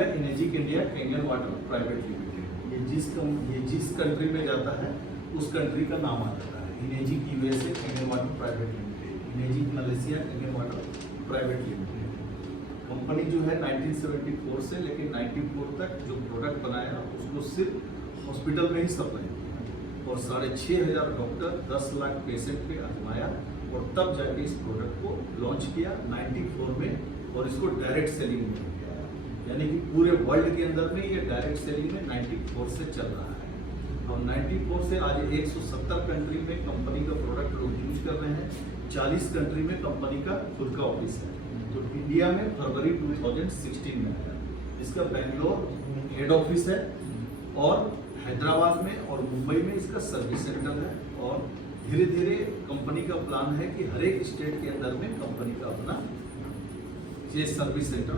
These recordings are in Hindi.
Energic India Kangen water private limited, ये जिस कंट्री में जाता है उस कंट्री का नाम आ जाता है। Energic USA Kangen water private limited, energic Malaysia Kangen water private limited. Company जो है 1974 से लेकिन 94 तक जो प्रोडक्ट बनाया उसको सिर्फ हॉस्पिटल में ही सप्लाई किया और 6,500 डॉक्टर 10 लाख पेशेंट पे आजमाया और तब जाके इस प्रोडक्ट को लॉन्च किया 94 में और इसको डायरेक्ट सेलिंग में किया, यानी कि पूरे वर्ल्ड के अंदर में ये डायरेक्ट सेलिंग में 94 से चल रहा है। और 94 से आज 170 कंट्री में कंपनी का प्रोडक्ट लोग यूज कर रहे हैं, 40 कंट्री में कंपनी का खुद का ऑफिस है। तो इंडिया में फरवरी 2016 में आया। इसका बेंगलोर हेड ऑफिस है और हैदराबाद में और मुंबई में इसका सर्विस सेंटर है और धीरे धीरे कंपनी का प्लान है कि हर एक स्टेट के अंदर में कंपनी का अपना ये सर्विस सेंटर।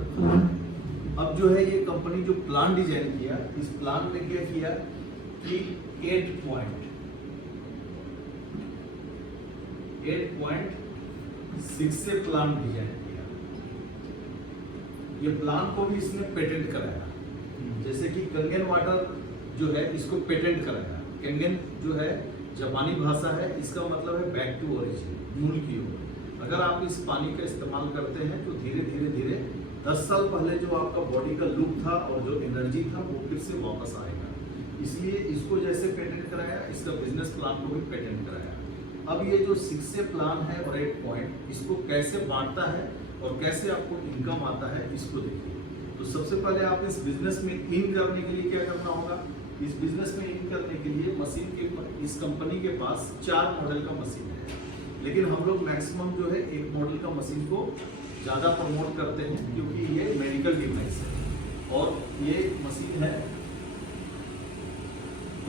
अब जो है ये कंपनी जो प्लान डिजाइन किया, इस प्लान में क्या किया कि 8.6 से प्लान डिजाइन किया। ये प्लान को भी इसने पेटेंट कराया, जैसे कि कंगन वाटर जो है इसको पेटेंट कराया। कंगन जो है जापानी भाषा है, इसका मतलब है बैक टू ओरिजिन, मूल की ओर। अगर आप इस पानी का इस्तेमाल करते हैं तो धीरे धीरे 10 साल पहले जो आपका बॉडी का लुक था और जो एनर्जी था वो फिर से वापस आएगा। इसलिए इसको जैसे पेटेंट कराया, इसका बिजनेस प्लान को भी पेटेंट कराया। अब ये जो 6 से प्लान है और 8 पॉइंट, इसको कैसे बांटता है और कैसे आपको इनकम आता है इसको देखिए। तो सबसे पहले आप इस बिजनेस में इन करने के लिए क्या करना होगा। इस बिजनेस में इन करने के लिए मशीन के इस कंपनी के पास 4 मॉडल का मशीन है, लेकिन हम लोग मैक्सिमम जो है 1 मॉडल का मशीन को ज़्यादा प्रमोट करते हैं क्योंकि ये मेडिकल डिवाइस है और ये मशीन है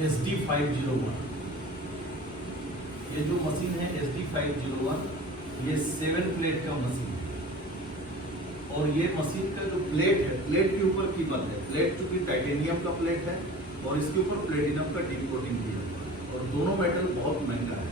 SD501। ये जो मशीन है SD501 ये 7 प्लेट का मशीन है और ये मशीन का जो प्लेट है, प्लेट के ऊपर कीमत है। प्लेट चूंकि टाइटेनियम का प्लेट है और इसके ऊपर प्लेटिनम का डीप कोटिंग किया हुआ है और दोनों मेटल बहुत महंगा है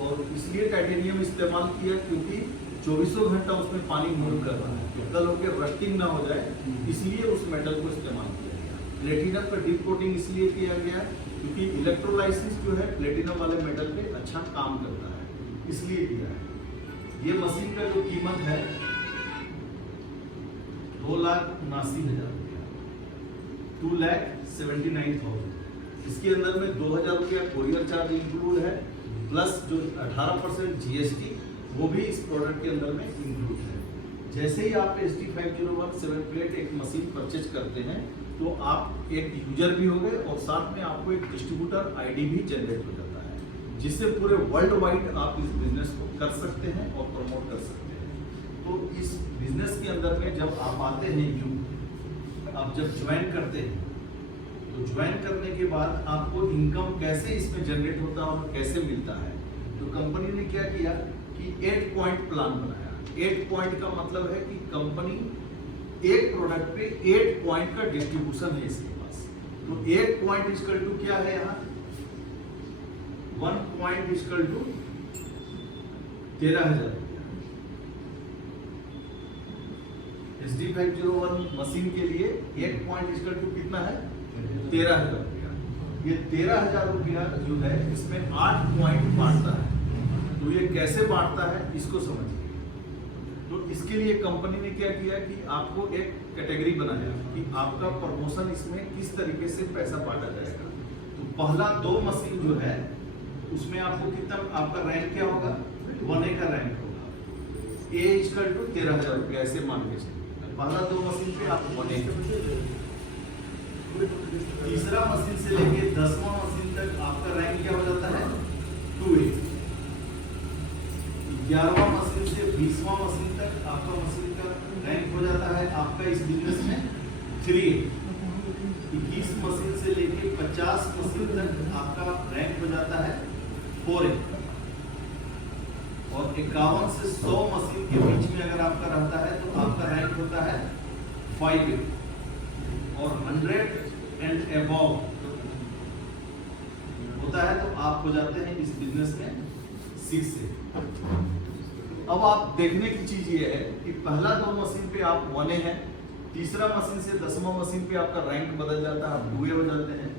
और इसलिए टाइटेनियम इस्तेमाल किया क्योंकि 24 घंटा उसमें पानी मूव कर रहा है, कल होकर रस्टिंग ना हो जाए, इसलिए उस मेटल को इस्तेमाल किया गया। प्लेटिनम का डीप कोटिंग इसलिए किया गया क्योंकि इलेक्ट्रोलाइसिस जो है प्लेटिनम वाले मेटल पे अच्छा काम करता है, इसलिए किया है। ये मशीन का जो कीमत है 2,79,000 रुपया, 2,79,000। इसके अंदर में 2,000 रुपया कोरियर चार्ज इंक्लूड है, प्लस जो 18% GST वो भी इस प्रोडक्ट के अंदर में इंक्लूड है। जैसे ही आप SD501 7 प्लेट एक मशीन परचेज करते हैं तो आप एक यूजर भी हो गए और साथ में आपको एक डिस्ट्रीब्यूटर ID भी जनरेट हो जाता है, जिससे पूरे वर्ल्ड वाइड आप इस बिजनेस को कर सकते हैं और प्रमोट कर सकते हैं। तो इस बिजनेस के अंदर में जब आप आते हैं, आप जब ज्वाइन करते हैं तो ज्वाइन करने के बाद आपको इनकम कैसे इसमें जनरेट होता है और कैसे मिलता है, तो कंपनी ने क्या किया कि 8 पॉइंट प्लान बनाया। 8 पॉइंट का मतलब है कि कंपनी एक प्रोडक्ट पे 8 पॉइंट का डिस्ट्रीब्यूशन है इसके पास। तो 8 पॉइंट इक्वल टू क्या है यहाँ, 1 पॉइंट इक्वल टू 13,000 रुपया। SD501 मशीन के लिए 1 पॉइंट इक्वल टू कितना है, 13,000 रुपया। ये 13,000 रुपया जो है इसमें 8 पॉइंट बांटता है। तो ये कैसे बांटता है इसको समझिए। तो इसके लिए कंपनी ने क्या किया कि आपको एक कैटेगरी बनाया कि आपका प्रमोशन इसमें किस तरीके से पैसा बांटा जाएगा। तो पहला 2 मशीन जो है उसमें आपको कितना, आपका रैंक क्या होगा, 1A का रैंक होगा। A इक्वल टू 13,000 रुपया ऐसे मान के चलिए। पहला 2 मशीन पे आप 1A का, तीसरा मशीन से लेके 10वां मशीन तक आपका रैंक क्या हो जाता है, 2A। 11वां मशीन से 20वां मशीन तक आपका मशीन का रैंक हो जाता है आपका इस बिजनेस में 3A। 21 मशीन से लेके 50 मशीन तक आपका रैंक हो जाता है 4A। और 51 से 100 मशीन के बीच में अगर आपका रहता है तो आपका रैंक होता है 5A। और 100 एंड अबव होता है तो आप हो जाते हैं इस बिजनेस में 6A। अब आप देखने की चीज ये है कि पहला 2 मशीन पे आप 1A है तीसरा मशीन से 10वां मशीन पे आपका रैंक बदल जाता है, आप 2A हो जाते हैं।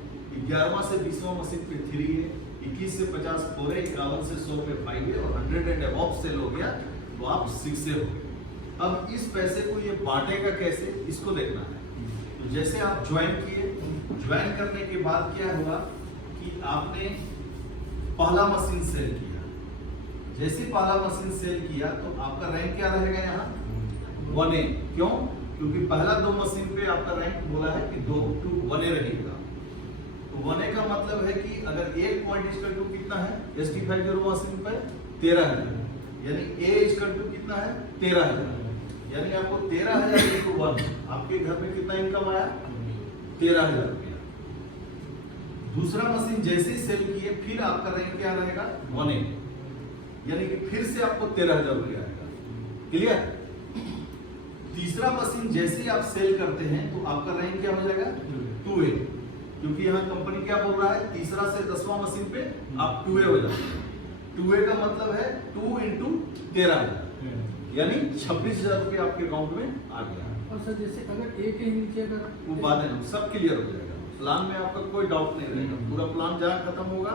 11वां से 20वां मशीन पे 3A, 21 से 50 4A, 51 से 100 पे 5A और 100 एंड अबव सेल हो गया तो आप 6A हो गए। अब इस पैसे को ये बांटेगा कैसे, इसको देखना है। तो जैसे आप ज्वाइन किए, ज्वाइन करने के बाद क्या हुआ कि आपने पहला मशीन सेल किया। जैसे पहला मशीन सेल किया तो आपका रैंक क्या रहेगा यहाँ 1A। क्यों? क्योंकि पहला 2 मशीन पे आपका रैंक बोला है कि 2 to 1A रहेगा। तो 1A का मतलब है कि अगर एक पॉइंट इक्वल टू कितना है ST50 मशीन पर 13,000, यानी A इक्वल टू कितना है 13,000, यानी आपको 13,000 into 1 आपके घर में कितना इनकम आया 13,000 रुपया। दूसरा मशीन जैसे ही सेल किए फिर आपका रैंक क्या रहेगा 1A, यानी कि फिर से आपको 13,000 रुपया आएगा। क्लियर? तीसरा मशीन जैसे ही आप सेल करते हैं तो आपका रैंक क्या हो जाएगा 2A, क्योंकि यहाँ कंपनी क्या बोल रहा है तीसरा से 10वां मशीन पे आप 2A हो जाते हैं। 2A का मतलब है 2 into 13,000, यानी 26,000 रुपया आपके अकाउंट में आ गया। और सर जैसे अगर एक ही नीचे अगर वो बाद में सब क्लियर हो जाएगा, प्लान में आपका कोई डाउट नहीं रहेगा, पूरा प्लान जहाँ खत्म होगा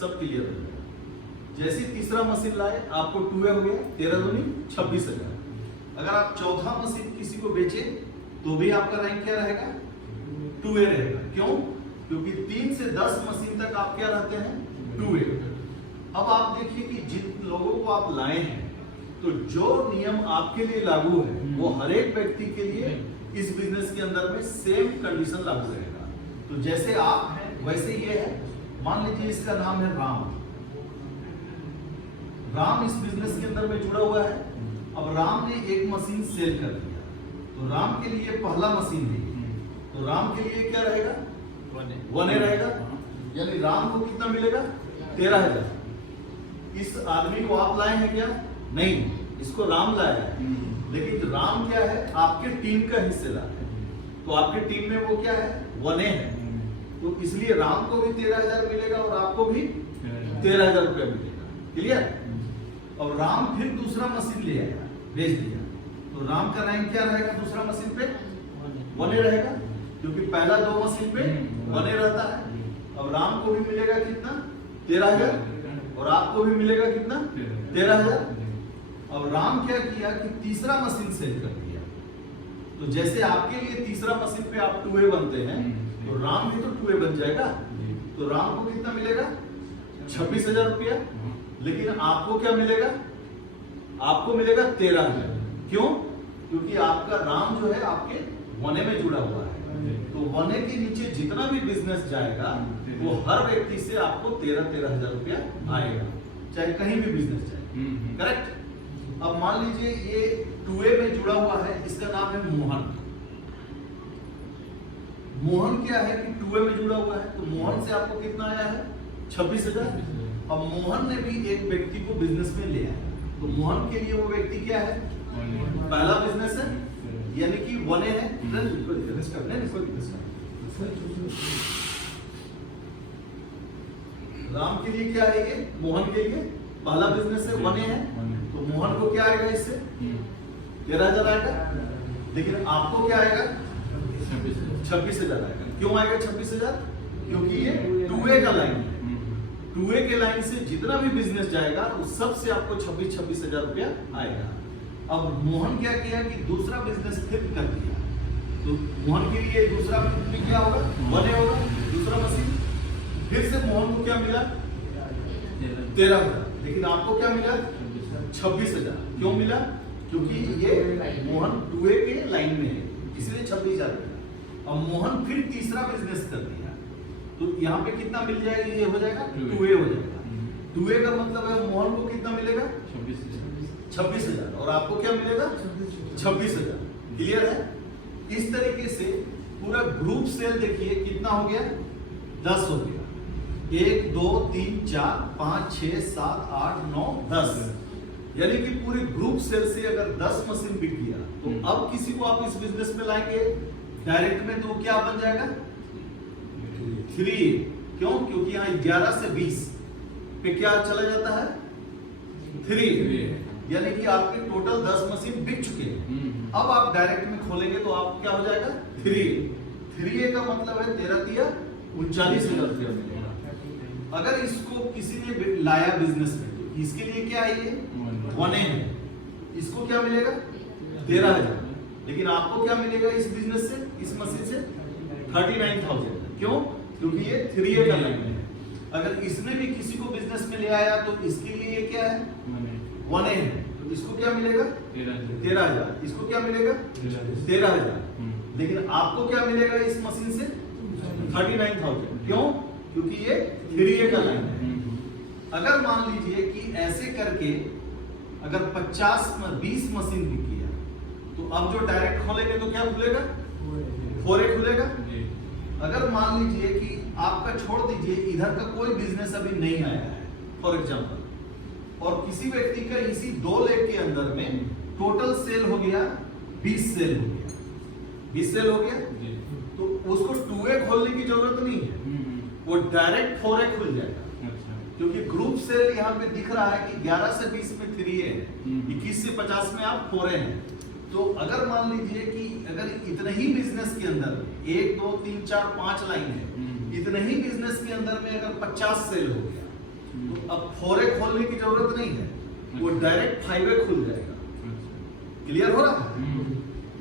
सब क्लियर हो जाएगा। जैसे तीसरा मशीन लाए आपको 2A हो गया, 13 दूनी 26,000। अगर आप चौथा मशीन किसी को बेचे तो भी आपका रैंक क्या रहेगा 2A रहेगा। क्यों? क्योंकि 3 से 10 मशीन तक आप क्या रहते हैं 2A। अब आप देखिए कि जिन लोगों को आप लाए हैं तो जो नियम आपके लिए लागू है वो हर एक व्यक्ति के लिए इस बिजनेस के अंदर में सेम कंडीशन लागू रहेगा। तो जैसे आप हैं वैसे ये है। मान लीजिए इसका नाम है राम। राम इस बिजनेस के अंदर में जुड़ा हुआ है। अब राम ने एक मशीन सेल कर दिया तो राम के लिए पहला मशीन है, तो राम के लिए क्या रहेगा 1A रहेगा, यानी राम को कितना मिलेगा 13,000। इस आदमी को आप लाए हैं क्या? नहीं, इसको राम लाया है, लेकिन राम क्या है आपके टीम का हिस्सेदार है, तो आपके टीम में वो क्या है 1A है, तो इसलिए राम को भी 13,000 मिलेगा और आपको भी 13,000 रुपया मिलेगा। क्लियर? और राम फिर दूसरा मशीन ले आया, बेच दिया, तो राम का रैंक क्या रहेगा दूसरा मशीन पे 1A रहेगा, क्योंकि पहला 2 मशीन पे 1A रहता है। अब राम को भी मिलेगा कितना 13,000 और आपको भी मिलेगा कितना 13,000। अब राम क्या किया कि तीसरा मशीन सेल कर दिया, तो जैसे आपके लिए तीसरा मशीन पे आप 2A बनते हैं तो राम भी तो 2A बन जाएगा, तो राम को कितना मिलेगा 26,000 रुपया, लेकिन आपको क्या मिलेगा आपको मिलेगा 13,000। क्यों? क्योंकि आपका राम जो है आपके 1A में जुड़ा हुआ है, तो 1A के नीचे जितना भी बिजनेस जाएगा वो हर व्यक्ति से आपको 13,000 रुपया आएगा, चाहे कहीं भी बिजनेस जाए। करेक्ट? अब मान लीजिए ये 2A में जुड़ा हुआ है, इसका नाम है मोहन। मोहन क्या है कि 2A में जुड़ा हुआ है, तो मोहन से आपको कितना आया है 26,000। अब मोहन ने भी एक व्यक्ति को बिजनेस में ले आया, तो मोहन के लिए वो व्यक्ति क्या है पहला बिजनेस है, यानी कि 1A है। राम के लिए क्या है ये मोहन के लिए पहला बिजनेस है 1A है, तो मोहन को क्या आएगा इससे 13,000 आएगा, लेकिन आपको क्या आएगा 26,000 आएगा। क्यों आएगा 26,000? क्योंकि ये 2A का लाइन है, 2A के लाइन से जितना भी बिजनेस जाएगा उस सब से आपको 26,000 रुपया आएगा। अब मोहन क्या किया कि दूसरा बिजनेस फिर कर दिया, तो मोहन के लिए दूसरा भी क्या होगा 1A होगा, दूसरा मशीन। फिर से मोहन को क्या मिला 13,000, लेकिन आपको क्या मिला 26,000। क्यों मिला? क्योंकि ये मोहन 2A के लाइन में है, इसलिए 26,000 मिला। अब मोहन फिर तीसरा बिजनेस कर दिया, तो यहाँ पे कितना मिल जाएगा, ये हो जाएगा 2A हो जाएगा। 2A का मतलब है मोहन को कितना मिलेगा 26,000 और आपको क्या मिलेगा 26,000। क्लियर है? इस तरीके से पूरा ग्रुप सेल देखिए कितना हो गया 10 हो गया। 1 2 3 4 5 6 7 8 9 10, यानी कि पूरे ग्रुप सेल से अगर 10 मशीन बिक गया तो अब किसी को आप इस बिजनेस में लाएंगे डायरेक्ट में, तो क्या बन जाएगा 3। क्यों? क्योंकि यहाँ 11 से 20 पे क्या चला जाता है 3, यानी कि आपके टोटल 10 मशीन बिक चुके हैं। अब आप डायरेक्ट में खोलेंगे तो आप क्या हो जाएगा 3A का मतलब है 13 39,000 रुपया मिलेगा। अगर इसको किसी ने लाया बिजनेस में तो इसके लिए क्या है ये 1A है, इसको क्या मिलेगा 13,000, लेकिन आपको क्या मिलेगा इस बिजनेस से, इस मशीन से 39,000। क्यों? क्योंकि ये 3A का लाइन है। अगर इसने भी किसी को बिजनेस में ले आया तो इसके लिए ये क्या है 1A है, तो इसको क्या मिलेगा 13,000, इसको क्या मिलेगा 13,000, लेकिन आपको क्या मिलेगा इस मशीन से 39,000। क्यों? क्योंकि ये 3A का लाइन है। अगर मान लीजिए कि ऐसे करके अगर 20 मशीन भी किया तो अब जो डायरेक्ट खोलेंगे तो क्या खुलेगा 4A खुलेगा। अगर मान लीजिए कि आपका छोड़ दीजिए इधर का कोई बिजनेस अभी नहीं आया है फॉर एग्जांपल, और किसी व्यक्ति का इसी 2 लेख के अंदर में टोटल सेल हो गया 20 सेल हो गया, 20 सेल हो गया, तो उसको 2A खोलने की जरूरत नहीं है, वो डायरेक्ट 4A खुल जाएगा। क्योंकि ग्रुप सेल यहाँ पे दिख रहा है कि 11 से 20 में 3A है, 21 से 50 में आप 4A हैं। तो अगर मान लीजिए कि अगर इतने ही बिजनेस के अंदर 1 2 3 4 5 लाइन है, इतने ही बिजनेस के अंदर में अगर 50 सेल हो गया तो अब 4A खोलने की जरूरत नहीं है, वो डायरेक्ट 5A खुल जाएगा। क्लियर हो रहा है?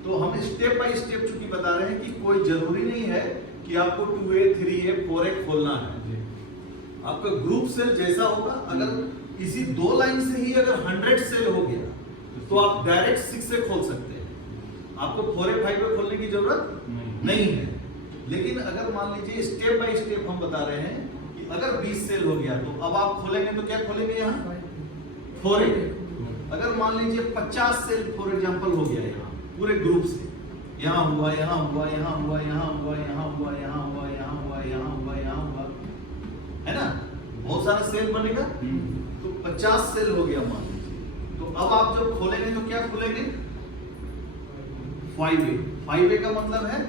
तो हम स्टेप बाय स्टेप चूंकि बता रहे हैं कि कोई जरूरी नहीं है कि आपको 2A 3A 4A खोलना है। आपका ग्रुप सेल जैसा होगा, अगर इसी 2 लाइन से ही अगर 100 सेल हो गया तो आप डायरेक्ट 6A खोल सकते हैं, आपको 4A 5A खोलने की जरूरत नहीं है। लेकिन अगर मान लीजिए स्टेप बाय स्टेप हम बता रहे हैं कि अगर 20 सेल हो गया तो अब आप खोलेंगे तो क्या खोलेंगे यहाँ 4A। अगर मान लीजिए 50 सेल फॉर एग्जांपल हो गया यहाँ पूरे ग्रुप से, यहाँ हुआ, यहाँ हुआ, यहाँ हुआ, यहाँ हुआ, यहाँ हुआ, यहाँ हुआ, यहाँ हुआ, यहाँ हुआ, यहाँ हुआ, है ना, बहुत सारा सेल बनेगा। तो 50 सेल हो गया मान लीजिए, तो अब आप जब खोलेंगे तो क्या खोलेंगे 5A। 5A का मतलब है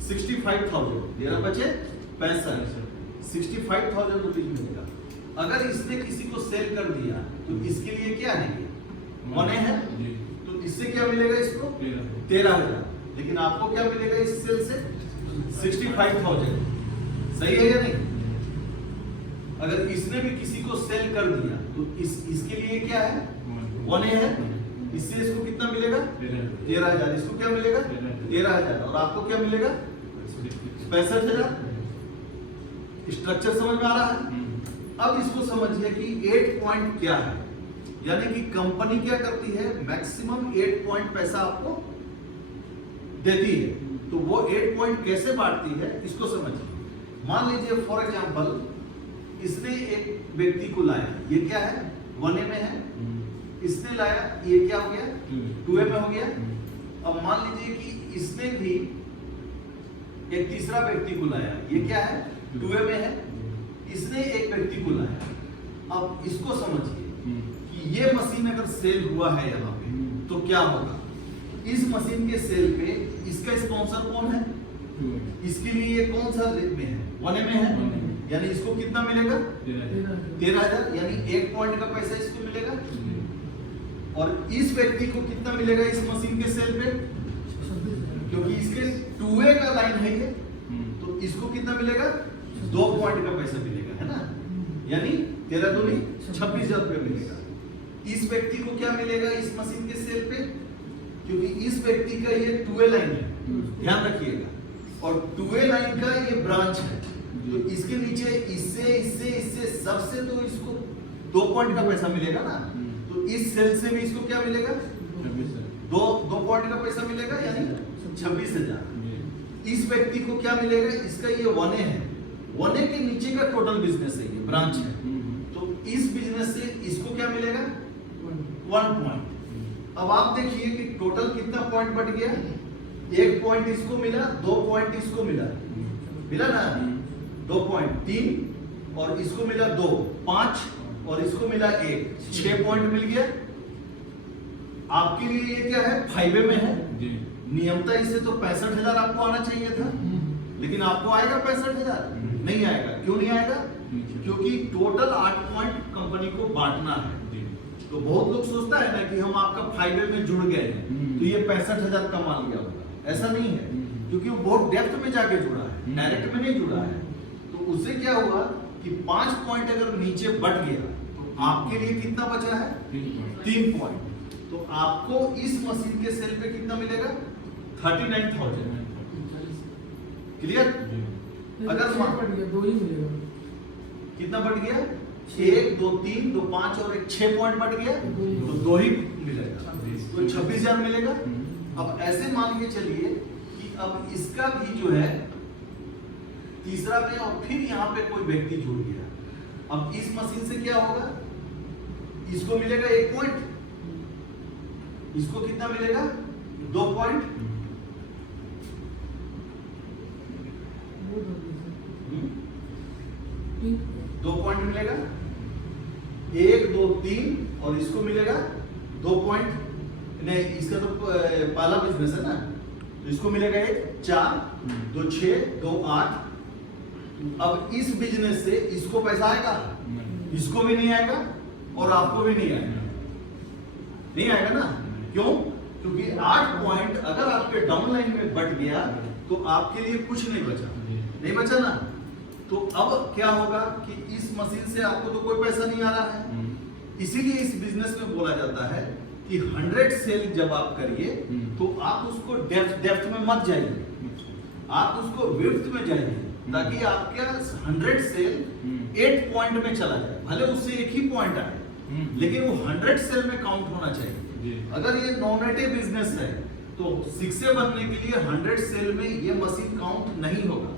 65,000, 13 बचे 65, 65,000 रुपीज मिलेगा। अगर इसने किसी को सेल कर दिया तो इसके लिए क्या है ये 1A है, तो इससे क्या मिलेगा इसको 13,000, लेकिन आपको क्या मिलेगा इस सेल से 65,000। सही है या नहीं? अगर इसने भी किसी को सेल कर दिया तो इसके लिए क्या है 1A है, इससे इसको कितना मिलेगा 13,000, इसको क्या मिलेगा 13,000, और आपको क्या मिलेगा 65,000। स्ट्रक्चर समझ में आ रहा है? अब इसको समझिए कि 8 पॉइंट क्या है, यानी कि कंपनी क्या करती है मैक्सिमम 8 पॉइंट पैसा आपको देती है, तो वो 8 पॉइंट कैसे बांटती है इसको समझिए। मान लीजिए फॉर एग्जांपल इसने एक व्यक्ति को लाया, ये क्या है 1A में है, इसने लाया, ये क्या हो गया 2A में हो गया। अब मान लीजिए कि इसने भी एक तीसरा व्यक्ति को लाया, ये क्या है 2A में है, इसने एक व्यक्ति को लाया। अब इसको समझिए कि ये मशीन अगर सेल हुआ है यहाँ पे तो क्या होगा, इस मशीन के सेल पे इसका स्पॉन्सर कौन है, इसके लिए ये कौन सा रेट में है 1A में है, यानी इसको कितना मिलेगा 13,000, यानी 1 पॉइंट का पैसा इसको मिलेगा। और इस व्यक्ति को कितना मिलेगा इस मशीन के सेल पे, क्योंकि इसके 2A का लाइन है ये, तो इसको कितना मिलेगा 2 पॉइंट का पैसा मिलेगा, है ना, यानी 13 दूनी 26,000 रुपये मिलेगा। इस व्यक्ति को क्या मिलेगा इस मशीन के सेल पे, क्योंकि इस व्यक्ति का ये 2A लाइन है, ध्यान रखिएगा, और 2A लाइन का ये ब्रांच है, तो इसके नीचे इससे इससे इससे सबसे तो इसको 2 पॉइंट का पैसा मिलेगा ना, तो इस सेल से भी इसको क्या मिलेगा 2 पॉइंट का पैसा मिलेगा, यानी 26,000। इस व्यक्ति को क्या मिलेगा, इसका ये 1A है, 1A के नीचे का टोटल बिजनेस है, ये ब्रांच है, तो इस बिजनेस से इसको क्या मिलेगा 1 पॉइंट। अब आप देखिए कि टोटल कितना पॉइंट बढ़ गया, 1 पॉइंट इसको मिला, 2 पॉइंट इसको मिला, मिला ना 2 पॉइंट 3, और इसको मिला 2 5, और इसको मिला 1 6 पॉइंट मिल गया। आपके लिए ये क्या है 5A में है, नियमता इसे तो 65,000 आपको आना चाहिए था, लेकिन आपको आएगा 65,000 नहीं आएगा। क्यों नहीं आएगा? क्योंकि टोटल 8 पॉइंट कंपनी को बांटना है, तो बहुत लोग सोचता है ना कि हम आपका फाइबर में जुड़ गए हैं तो ये 65,000 कमा लिया होगा, ऐसा नहीं है, क्योंकि वो बहुत डेप्थ में जाके जुड़ा है, डायरेक्ट में नहीं जुड़ा है। तो उससे क्या हुआ कि 5 पॉइंट अगर नीचे बढ़ गया तो आपके लिए कितना बचा है? 3 पॉइंट। तो आपको इस मशीन के सेल पे कितना मिलेगा? 39,000। क्लियर? अगर बढ़ गया 2 ही मिलेगा। कितना बढ़ गया? 1 2 3 2 5 और 1 6 पॉइंट बढ़ गया तो 2 ही मिलेगा, तो 26,000 मिलेगा। अब ऐसे मान के चलिए कि अब इसका भी जो है तीसरा में और फिर यहाँ पे कोई व्यक्ति जुड़ गया। अब इस मशीन से क्या होगा? इसको मिलेगा 1 पॉइंट, इसको कितना मिलेगा? 2 पॉइंट, 2 पॉइंट मिलेगा, 1 2 3 और इसको मिलेगा 2 पॉइंट। नहीं, इसका तो पहला बिजनेस है ना, तो इसको मिलेगा 1 4 2 6 2 8। अब इस बिजनेस से इसको पैसा आएगा? इसको भी नहीं आएगा और आपको भी नहीं आएगा, नहीं आएगा ना। क्यों? क्योंकि 8 पॉइंट अगर आपके डाउनलाइन में बढ़ गया तो आपके लिए कुछ नहीं बचा, नहीं बचा ना। तो अब क्या होगा कि इस मशीन से आपको तो कोई पैसा नहीं आ रहा है, इसीलिए इस बिजनेस में बोला जाता है कि 100 सेल जब आप करिए तो आप उसको डेप्थ में मत जाइए, आप उसको विड्थ में जाइए, ताकि आपका 100 सेल 8 पॉइंट में चला जाए, भले उससे एक ही पॉइंट आए लेकिन वो 100 सेल में काउंट होना चाहिए। अगर ये नॉनेटिव बिजनेस है तो 6 से बनने के लिए 100 सेल में ये मशीन काउंट नहीं होगा।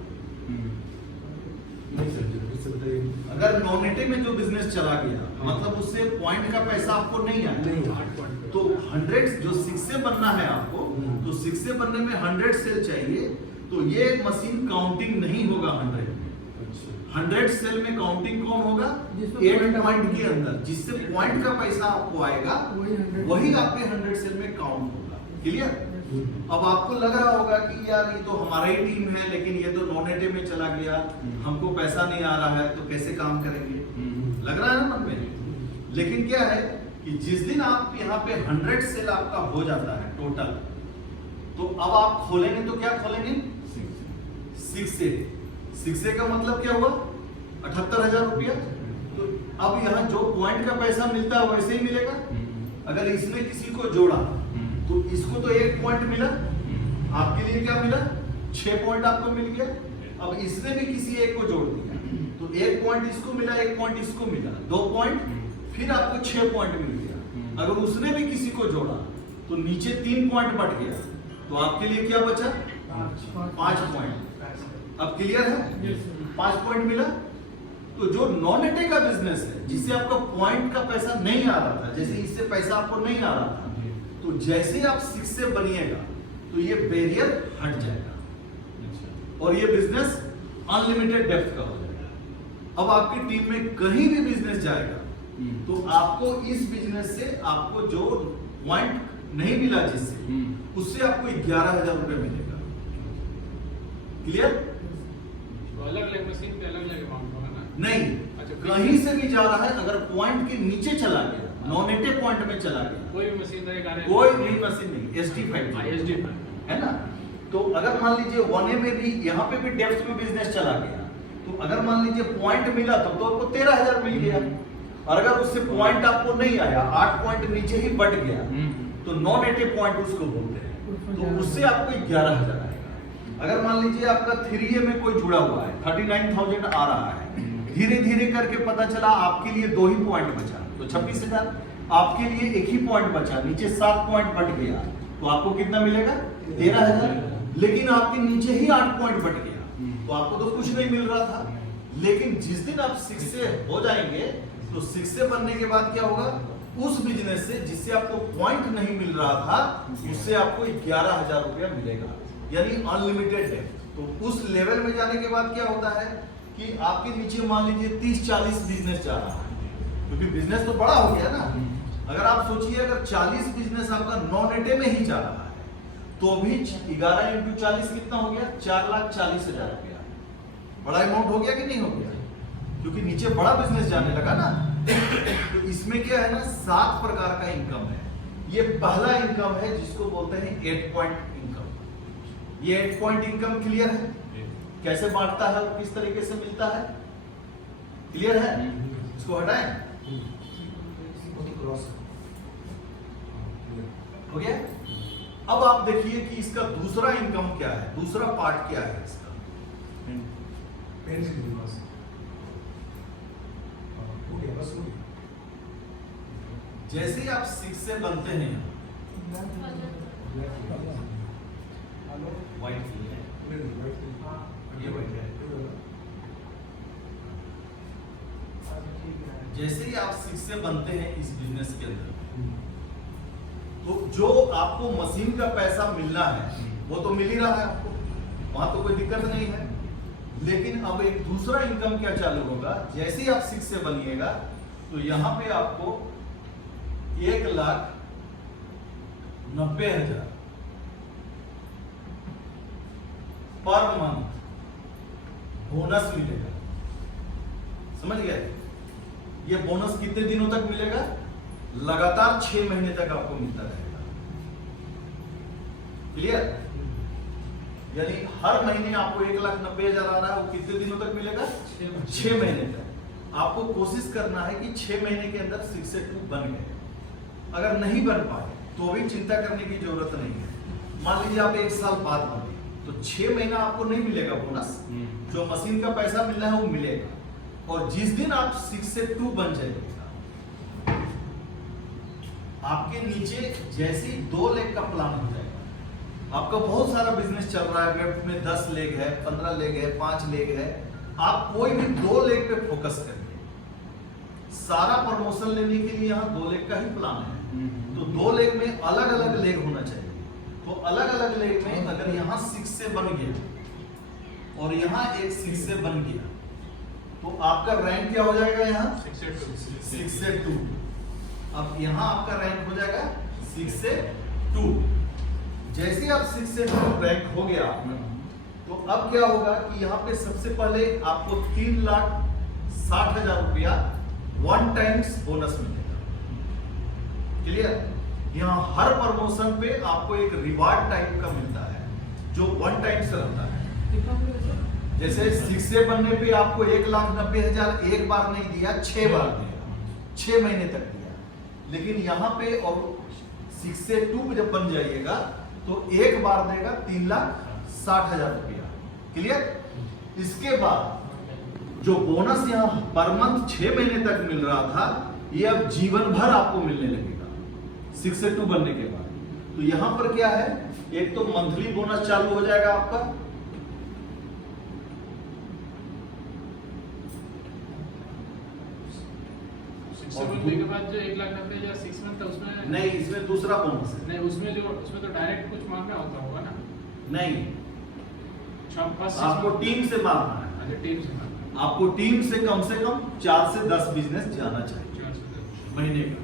अगर नॉनेटिव में जो बिजनेस चला गया मतलब उससे पॉइंट का पैसा आपको नहीं आया, तो 100 जो 6 से बनना है आपको, तो 6 से बनने में 100 सेल चाहिए, तो ये मशीन काउंटिंग नहीं होगा 100 सेल में। काउंटिंग कौन होगा? 8 पॉइंट के अंदर, जिससे पॉइंट का पैसा आपको आएगा वही आपके 100 सेल में काउंट होगा। क्लियर? अब आपको लग रहा होगा कि यार ये तो हमारा ही टीम है लेकिन ये तो नॉनेटिव में चला गया, हमको पैसा नहीं आ रहा है, तो कैसे काम करेंगे, लग रहा है ना मन में। लेकिन क्या है कि जिस दिन आप यहाँ पे 100 सेल आपका हो जाता है टोटल, तो अब आप खोलेंगे तो क्या खोलेंगे? 6 से का मतलब क्या हुआ? 78,000 रुपया। तो अब यहाँ जो पॉइंट का पैसा मिलता है वैसे ही मिलेगा। अगर इसने किसी को जोड़ा तो इसको तो 1 पॉइंट मिला, आपके लिए क्या मिला? 6 पॉइंट आपको मिल गया। अब इसने भी किसी एक को जोड़ दिया तो 1 पॉइंट इसको मिला, 1 पॉइंट इसको मिला, 2 पॉइंट, फिर आपको 6 पॉइंट मिल गया। अगर उसने भी किसी को जोड़ा तो नीचे 3 पॉइंट बढ़ गया, तो आपके लिए क्या बचा? 5 पॉइंट। अब क्लियर है? 5 पॉइंट मिला। तो जो नॉनेटिव का बिजनेस है जिससे आपका पॉइंट का पैसा नहीं आ रहा था, जैसे इससे पैसा आपको नहीं आ रहा था, तो जैसे आप 6 से बनिएगा तो ये बैरियर हट जाएगा और ये बिजनेस अनलिमिटेड डेप्थ का हो जाएगा। अब आपकी टीम में कहीं भी बिजनेस जाएगा तो आपको इस बिजनेस से आपको जो पॉइंट नहीं मिला जिससे, उससे आपको 11,000 रुपए मिलेगा। क्लियर? अलग अलग मशीन पे अलग अलग अमाउंट होगा ना? नहीं, कहीं से भी जा रहा है, अगर पॉइंट के नीचे चला गया, नॉनेटिव पॉइंट में चला गया, कोई भी मशीन रहेगा, कोई भी मशीन नहीं, SD5 है ना। तो अगर मान लीजिए 1A में भी यहाँ पे भी डेप्थ में बिजनेस चला गया, तो अगर मान लीजिए पॉइंट मिला तो आपको 13,000 मिल गया, और अगर उससे पॉइंट आपको नहीं आया, 8 पॉइंट नीचे ही बढ़ गया, तो नॉनेटिव पॉइंट उसको बोलते हैं, तो उससे आपको 11,000 आएगा। अगर मान लीजिए आपका 3A में कोई जुड़ा हुआ है, 39,000 आ रहा है, धीरे धीरे करके पता चला आपके लिए 2 ही पॉइंट बचा, तो 26,000। आपके लिए 1 ही पॉइंट बचा, नीचे 7 पॉइंट बढ़ गया, तो आपको कितना मिलेगा? 13,000। लेकिन आपके नीचे ही 8 पॉइंट बढ़ गया, तो आपको तो कुछ नहीं मिल रहा था। लेकिन जिस दिन आप 6 से हो जाएंगे तो 6 से बनने के बाद क्या होगा? उस बिजनेस से जिससे आपको पॉइंट नहीं मिल रहा था, उससे आपको 11,000 रुपया मिलेगा, यानी अनलिमिटेड है। तो उस लेवल में जाने के बाद क्या होता है कि आपके नीचे मान लीजिए 30-40 बिजनेस जा रहा है, क्योंकि बिजनेस तो बड़ा हो गया ना। अगर आप सोचिए अगर 40 बिजनेस आपका नॉनेटिव में ही जा रहा है तो भी 11 × 40 कितना हो गया? 4,40,000 रुपया। बड़ा अमाउंट हो गया कि नहीं हो गया? क्योंकि नीचे बड़ा बिजनेस जाने लगा ना, तो इसमें क्या है ना, 7 प्रकार का इनकम है। ये पहला इनकम है जिसको बोलते हैं 8 पॉइंट इनकम। ये 8 पॉइंट इनकम क्लियर है? कैसे बांटता है और किस तरीके से मिलता है, क्लियर है? इसको हटाएं, हो गया। अब आप देखिए कि इसका दूसरा इनकम क्या है, दूसरा पार्ट क्या है इसका। जैसे ही आप 6 से बनते हैं, व्हाइट है, ये व्हाइट है। जैसे ही आप 6 से बनते हैं इस बिजनेस के अंदर, तो जो आपको मशीन का पैसा मिलना है वो तो मिल ही रहा है आपको, वहां तो कोई दिक्कत नहीं है। लेकिन अब एक दूसरा इनकम क्या चालू होगा, जैसे ही आप 6 से बनिएगा तो यहां पे आपको 1,90,000 पर मंथ बोनस मिलेगा। समझ गए? ये बोनस कितने दिनों तक मिलेगा? लगातार 6 महीने तक आपको मिलता रहेगा। क्लियर? यानी हर महीने आपको 1,90,000 आ रहा है, वो कितने दिनों तक मिलेगा? 6 महीने तक। आपको कोशिश करना है कि 6 महीने के अंदर 6 से 2 बन गए। अगर नहीं बन पाए तो भी चिंता करने की जरूरत नहीं है। मान लीजिए आप 1 साल बाद बने तो 6 महीना आपको नहीं मिलेगा बोनस, जो मशीन का पैसा मिलना है वो मिलेगा। और जिस दिन आप 6 से 2 बन जाएगा, आपके नीचे जैसे ही 2 लेग का प्लान हो जाएगा। आपका बहुत सारा बिजनेस चल रहा है, वेब में 10 लेग है, 15 लेग है, 5 लेग है, आप कोई भी 2 लेग पे फोकस करिए। सारा प्रमोशन लेने के लिए यहाँ 2 लेग का ही प्लान है, तो 2 लेग में अलग अलग लेग होना चाहिए। तो अलग अलग लेग में अगर यहाँ 6 से बन गया और यहाँ एक 6 से बन गया, तो आपका रैंक क्या हो जाएगा? यहाँ 6 से 2। अब यहाँ आपका रैंक हो जाएगा 6 से 2। जैसे ही आप 6 से 2 रैंक हो गया, तो अब क्या होगा कि यहाँ पे सबसे पहले आपको 3,60,000 रुपया 1 टाइम्स बोनस मिलेगा। क्लियर? यहाँ हर प्रमोशन पे आपको एक रिवार्ड टाइप का मिलता है जो 1 टाइम्स रहता है। जैसे 6 से बनने पे आपको 1,90,000 एक बार नहीं दिया, 6 बार दिया, 6 महीने तक दिया। लेकिन यहाँ पे और 6 से 2 जब बन जाइएगा तो एक बार देगा 3,60,000 रुपया। क्लियर? इसके बाद जो बोनस यहाँ पर मंथ 6 महीने तक मिल रहा था, ये अब जीवन भर आपको मिलने लगेगा 6 से 2 बनने के बाद। तो यहाँ पर क्या है, एक तो मंथली बोनस चालू हो जाएगा आपका, बनने के बाद जो 1,90,000 6 मंथ था उसमें नहीं, इसमें दूसरा बोनस है। नहीं, उसमें तो डायरेक्ट कुछ मांगना होता होगा ना? नहीं, आपको आपको टीम से मारना है। अच्छा, टीम से मांगना। आपको टीम से कम 4 से 10 बिजनेस जाना चाहिए महीने का।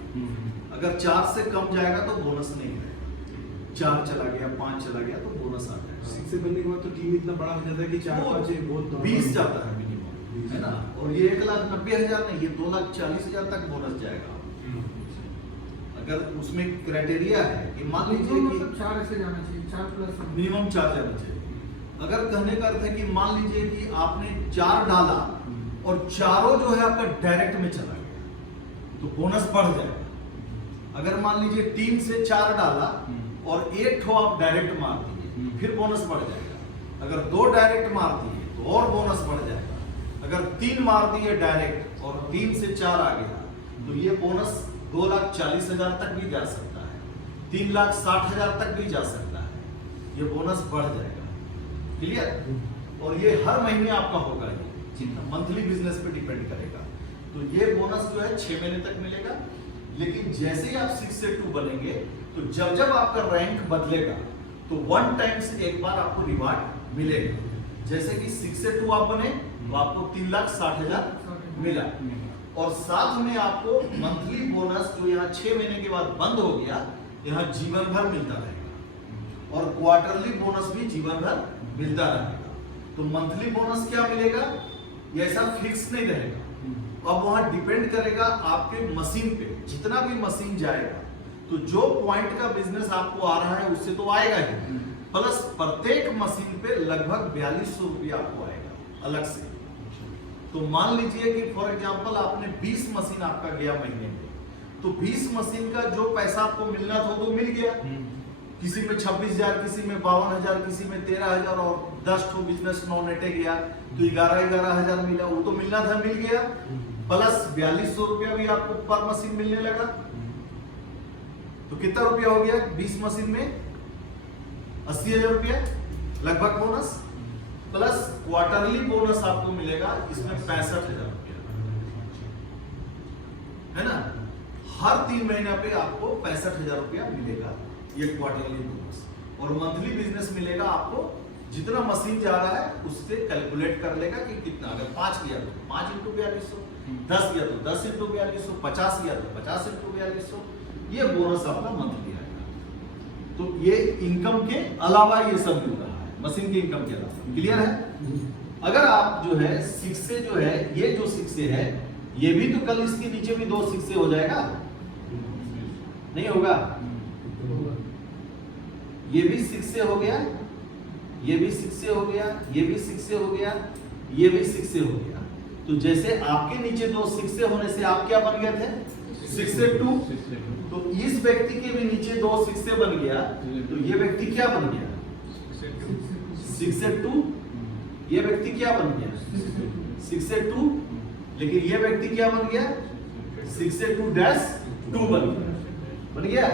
अगर 4 से कम जाएगा तो बोनस नहीं रहेगा। 4 चला गया, 5 चला गया तो बोनस आ जाएगा। 6 से बनने के बाद तो टीम इतना बड़ा हो जाता है कि 4-5 बहुत 20 जाता है मिनिमम, है ना? और ये 1,90,000 नहीं, ये 2,40,000 तक बोनस जाएगा। अगर उसमें क्राइटेरिया है कि मान लीजिए कि 4 ऐसे जाना चाहिए, 4 प्लस मिनिमम 4 जाना चाहिए। अगर कहने का अर्थ है कि मान लीजिए कि आपने 4 डाला और चारों जो है आपका डायरेक्ट में चला गया, तो बोनस बढ़ जाएगा। अगर मान लीजिए टीम से 4 डाला और 1 ठो आप डायरेक्ट मार दिए, फिर बोनस बढ़ जाएगा। अगर 2 डायरेक्ट मार दिए तो और बोनस बढ़ जाएगा। अगर 3 मार दिए डायरेक्ट और 3 से 4 आ गया, तो ये बोनस 2,40,000 तक भी जा सकता है, 3,60,000 तक भी जा सकता है। ये बोनस बढ़ जाएगा। क्लियर? और ये हर महीने आपका होगा, ये मंथली बिजनेस पे डिपेंड करेगा। तो ये बोनस जो है 6 महीने तक मिलेगा। लेकिन जैसे ही आप 6 से 2 बनेंगे, तो जब जब आपका रैंक बदलेगा तो 1 टाइम्स एक बार आपको रिवार्ड मिलेगा। जैसे कि 6 से 2 आप बने तो आपको 3,60,000 मिला, और साथ में आपको मंथली बोनस जो यहाँ 6 महीने के बाद बंद हो गया, यहाँ जीवन भर मिलता रहेगा। और क्वार्टरली बोनस भी जीवन भर मिलता रहेगा। तो मंथली बोनस क्या मिलेगा, ये ऐसा फिक्स नहीं रहेगा। अब वहां डिपेंड करेगा आपके मशीन पे, जितना भी मशीन जाएगा तो जो पॉइंट का बिजनेस आपको आ रहा है उससे तो आएगा ही, प्लस प्रत्येक मशीन पे लगभग 4200 रुपया आपको आएगा अलग से। तो मान लीजिए कि फॉर एग्जांपल आपने 20 मशीन आपका गया महीने में, तो 20 मशीन का जो पैसा आपको मिलना था वो तो मिल गया, किसी में 26,000, किसी में 52,000, किसी में 13,000, और 10 ठो बिजनेस नॉन नेटे गया तो 11,000 मिला, वो तो मिलना था मिल गया, प्लस 4200 रुपया भी आपको पर मशीन मिलने लगा। तो कितना रुपया हो गया 20 मशीन में? 80,000 रुपया लगभग बोनस, प्लस क्वार्टरली बोनस आपको मिलेगा इसमें 65,000 रुपया, है ना। हर 3 महीना पे आपको 65,000 रुपया मिलेगा ये क्वार्टरली बोनस, और मंथली बिजनेस मिलेगा आपको जितना मशीन जा रहा है उससे कैलकुलेट कर लेगा कि कितना, अगर 5 किया तो 5 × 4200, 10 किया तो 10 × 4200, 50 किया तो 50 × 4200, ये बोनस आपका मंथली आएगा। तो ये इनकम के अलावा ये सब मिल रहा है, मशीन की इनकम के अलावा। क्लियर है? अगर आप जो है शिक्षे जो है, ये जो शिक्षे है ये भी तो कल इसके नीचे भी 2 शिक्षे हो जाएगा, नहीं होगा? ये भी शिक्षे हो गया, ये भी शिक्षे हो गया, ये भी शिक्षे हो गया, ये भी शिक्षे हो गया। तो जैसे आपके नीचे 2 शिक्षे होने से आप क्या बन गए थे? शिक्षे 2। तो इस व्यक्ति के भी नीचे 2 शिक्षे बन गया, तो ये व्यक्ति क्या बन गया? शिक्षे 2। ये व्यक्ति क्या बन गया? शिक्षे 2। लेकिन ये व्यक्ति क्या बन गया? शिक्षे 2-2 बन गया।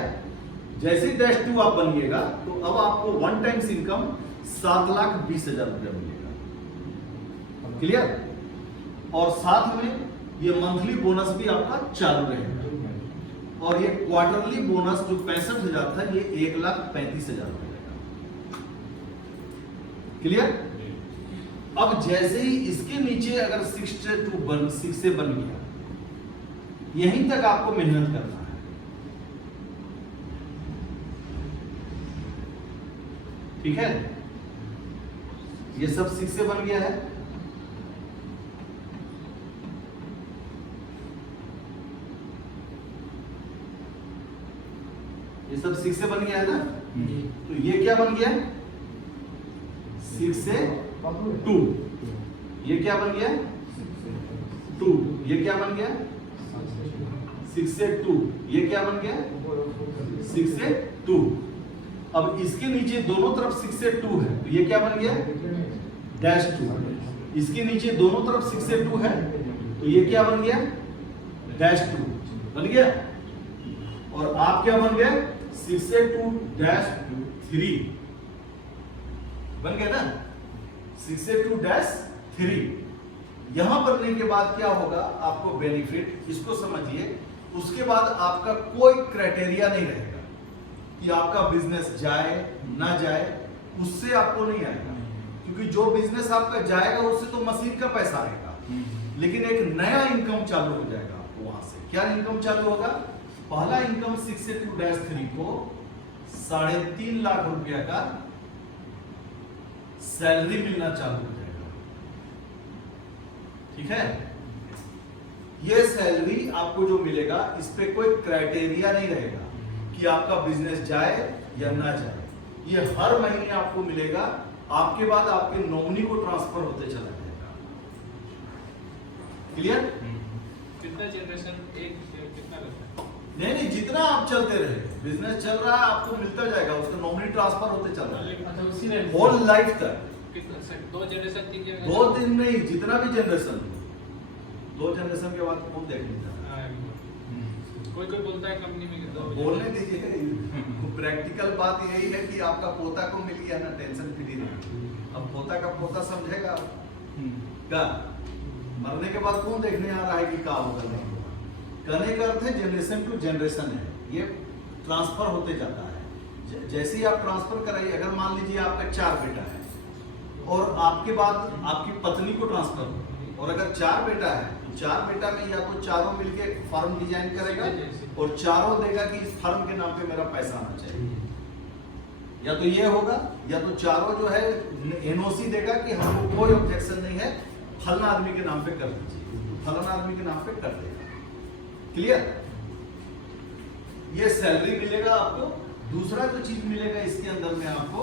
जैसे -2 आप बनिएगा तो अब आपको 1 टाइम्स इनकम 7,20,000 रुपया मिलेगा। क्लियर? और साथ में ये मंथली बोनस भी आपका चालू रहेगा, और ये क्वार्टरली बोनस जो 65,000 था ये 1,35,000 रुपया। क्लियर? अब जैसे ही इसके नीचे अगर 6 से बन गया, यहीं तक आपको मेहनत करना है। ठीक है? ये सब 6 से बन गया है। ये सब 6 से बन गया है ना? तो ये क्या बन गया? 6 से 2। ये क्या बन गया? 2। ये क्या बन गया? 6 से 2। ये क्या बन गया? 6 से 2। अब इसके नीचे दोनों तरफ 6 से 2 है, तो ये क्या बन गया? -2। इसके नीचे दोनों तरफ 6 से 2 है, तो ये क्या बन गया? -2 बन गया। और आप क्या बन गए? 6 से 2-3 बन गया ना? 6 से 2-3। यहां बनने के बाद क्या होगा आपको बेनिफिट, इसको समझिए। उसके बाद आपका कोई क्राइटेरिया नहीं रहेगा कि आपका बिजनेस जाए ना जाए, उससे आपको नहीं आएगा, क्योंकि जो बिजनेस आपका जाएगा उससे तो मशीन का पैसा आएगा, लेकिन एक नया इनकम चालू हो जाएगा आपको वहां से। क्या इनकम चालू होगा? पहला इनकम 6 से 2-3 को 3.5 लाख रुपया का सैलरी मिलना चालू हो जाएगा। ठीक है? ये सैलरी आपको जो मिलेगा इस पे कोई क्राइटेरिया नहीं रहेगा कि आपका बिजनेस जाए या ना जाए, ये हर महीने आपको मिलेगा। आपके बाद आपके नॉमिनी को ट्रांसफर होते चला जाएगा। क्लियर? कितना जनरेशन एक कितना लगता है? नहीं, जितना आप चलते रहे, बिजनेस चल रहा है आपको मिलता जाएगा, उसका नॉमिनी ट्रांसफर होते चल रहा है अच्छा उसी में होल लाइफ तक। कितना 2 जनरेशन 3 जनरेशन? 2 दिन नहीं, जितना भी जनरेशन, 2 जनरेशन के बाद कौन देख लेता है? कोई बोलता है कंपनी में 2 बोलने दीजिए। प्रैक्टिकल बात यही है कि आपका पोता को मिल गया ना, टेंशन फ्री रहे। अब पोता का पोता समझेगा क्या? मरने के बाद कौन देखने आ रहा है कि क्या होगा नहीं होगा। कहने का अर्थ है जनरेशन टू जनरेशन है, ये ट्रांसफर होते जाता है। जैसे ही आप ट्रांसफर कराइए, अगर मान लीजिए आपका 4 बेटा है और आपके बाद आपकी पत्नी को ट्रांसफर हो, और अगर 4 बेटा है तो 4 बेटा में या तो चारों मिलके फर्म डिजाइन करेगा और चारों देगा कि इस फर्म के नाम पे मेरा पैसा आना चाहिए, या तो ये होगा, या तो चारों जो है एनओसी देगा कि हमको कोई ऑब्जेक्शन नहीं है, फलाना आदमी के नाम पे कर दीजिए, तो फलाना आदमी के नाम पे कर देगा। क्लियर? ये सैलरी मिलेगा आपको। दूसरा जो चीज मिलेगा इसके अंदर में आपको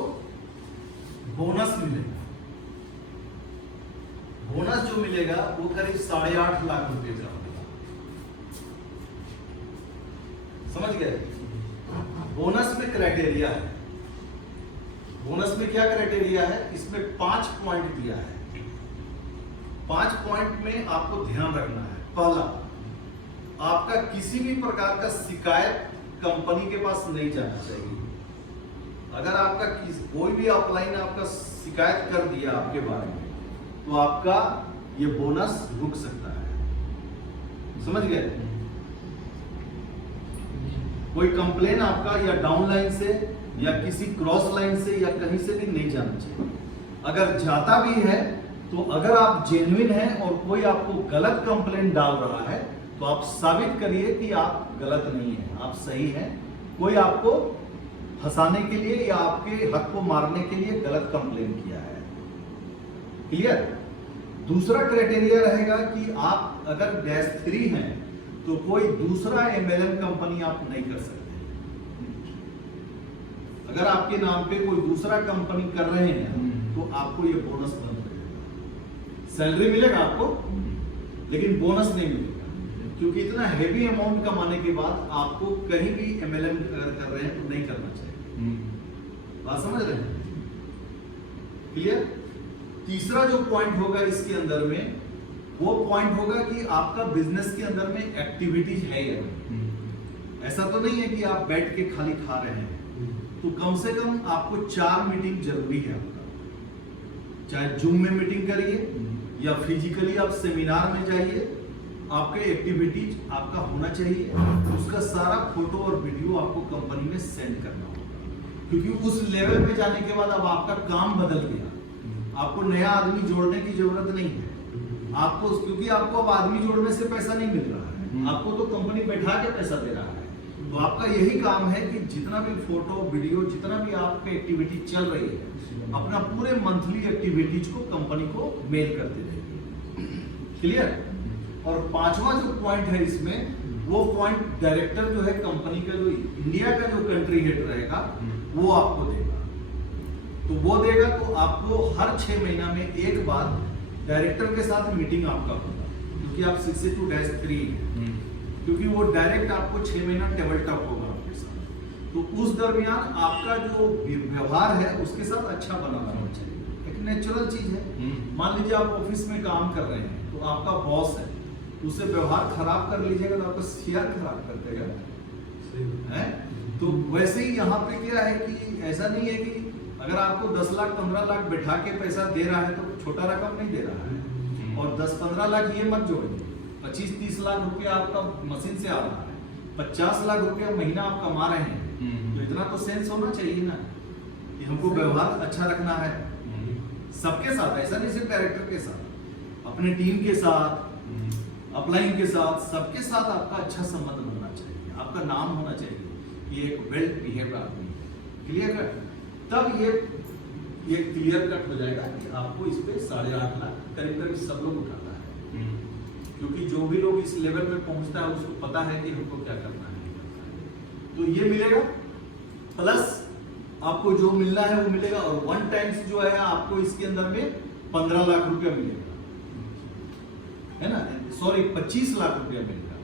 बोनस मिलेगा। बोनस जो मिलेगा वो करीब 8.5 लाख रुपए का होगा। समझ गए? बोनस में क्राइटेरिया है। बोनस में क्या क्राइटेरिया है? इसमें 5 पॉइंट दिया है। 5 पॉइंट में आपको ध्यान रखना है। पहला, आपका किसी भी प्रकार का शिकायत कंपनी के पास नहीं जाना चाहिए। अगर आपका कोई भी अपलाइन आपका शिकायत कर दिया आपके बारे में, तो आपका ये बोनस रुक सकता है। समझ गए? कोई कंप्लेन आपका या डाउन लाइन से या किसी क्रॉस लाइन से या कहीं से भी नहीं जाना चाहिए। अगर जाता भी है तो अगर आप जेन्युइन हैं और कोई आपको गलत कंप्लेन डाल रहा है तो आप साबित करिए कि आप गलत नहीं हैं, आप सही हैं। कोई आपको फंसाने के लिए या आपके हक को मारने के लिए गलत कंप्लेन किया है। क्लियर? दूसरा क्राइटेरिया रहेगा कि आप अगर -3 हैं तो कोई दूसरा MLM कंपनी आप नहीं कर सकते। अगर आपके नाम पे कोई दूसरा कंपनी कर रहे हैं तो आपको ये बोनस बंद रहेगा। सैलरी मिलेगा आपको लेकिन बोनस नहीं मिलेगा, क्योंकि इतना हेवी अमाउंट कमाने के बाद आपको कहीं भी MLM अगर कर रहे हैं तो नहीं करना चाहिए। बात समझ रहे हैं? क्लियर? तीसरा जो पॉइंट होगा इसके अंदर में वो पॉइंट होगा कि आपका बिजनेस के अंदर में एक्टिविटीज है या नहीं। ऐसा तो नहीं है कि आप बैठ के खाली खा रहे हैं। तो कम से कम आपको 4 मीटिंग जरूरी है आपका। चाहे जूम में मीटिंग करिए या फिजिकली आप सेमिनार में जाइए, आपके एक्टिविटीज आपका होना चाहिए। उसका सारा फोटो और वीडियो आपको कंपनी में सेंड करना होगा, क्योंकि उस लेवल पे जाने के बाद अब आपका काम बदल गया। आपको नया आदमी जोड़ने की जरूरत नहीं है आपको, क्योंकि आपको अब आदमी जोड़ने से पैसा नहीं मिल रहा है, आपको तो कंपनी बैठा के पैसा दे रहा है। तो आपका यही काम है कि जितना भी फोटो वीडियो जितना भी आपके एक्टिविटी चल रही है अपना पूरे मंथली एक्टिविटीज को कंपनी को मेल करते रहिए। क्लियर? और 5वां जो पॉइंट है इसमें वो पॉइंट डायरेक्टर जो है कंपनी का, जो इंडिया का जो कंट्री हेड रहेगा वो आपको देगा। तो वो देगा तो आपको हर 6 महीना में एक बार डायरेक्टर के साथ मीटिंग आपका होगा, क्योंकि आप 62-3 हैं। क्योंकि वो डायरेक्ट आपको 6 महीना टेबल टॉक होगा आपके साथ। तो उस दरमियान आपका जो व्यवहार है उसके साथ अच्छा बना रहना चाहिए। एक नेचुरल चीज है। मान लीजिए आप ऑफिस में काम कर रहे हैं तो आपका बॉस है, उससे व्यवहार खराब कर लीजिएगा तो आपका शेयर खराब कर देगा। तो वैसे ही यहाँ पे क्या है कि ऐसा नहीं है कि अगर आपको 10 लाख 15 लाख बैठा के पैसा दे रहा है तो छोटा रकम नहीं दे रहा है। और 10-15 लाख ये मत जोड़िए, 25-30 लाख रुपया आपका मशीन से आ रहा है, 50 लाख रुपया महीना आप कमा रहे हैं। तो इतना तो सेंस होना चाहिए ना कि हमको व्यवहार अच्छा रखना है सबके साथ। ऐसा नहीं सिर्फ डायरेक्टर के साथ, अपने टीम के साथ, अपलाइन के साथ, सबके साथ आपका अच्छा संबंध होना चाहिए। आपका नाम होना चाहिए कि एक वेल बिहेव्ड आदमी। Clear cut? तब ये क्लियर कट हो जाएगा कि आपको इस पे 8.5 लाख करीब सब लोग उठाना है। क्योंकि जो भी लोग इस लेवल पे पहुंचता है उसको पता है कि हमको क्या करना है। तो ये मिलेगा, प्लस आपको जो मिलना है वो मिलेगा। और 1 टाइम्स जो है आपको इसके अंदर में 15 लाख रुपया मिलेगा, है ना? सॉरी 25 लाख रुपया मिलेगा।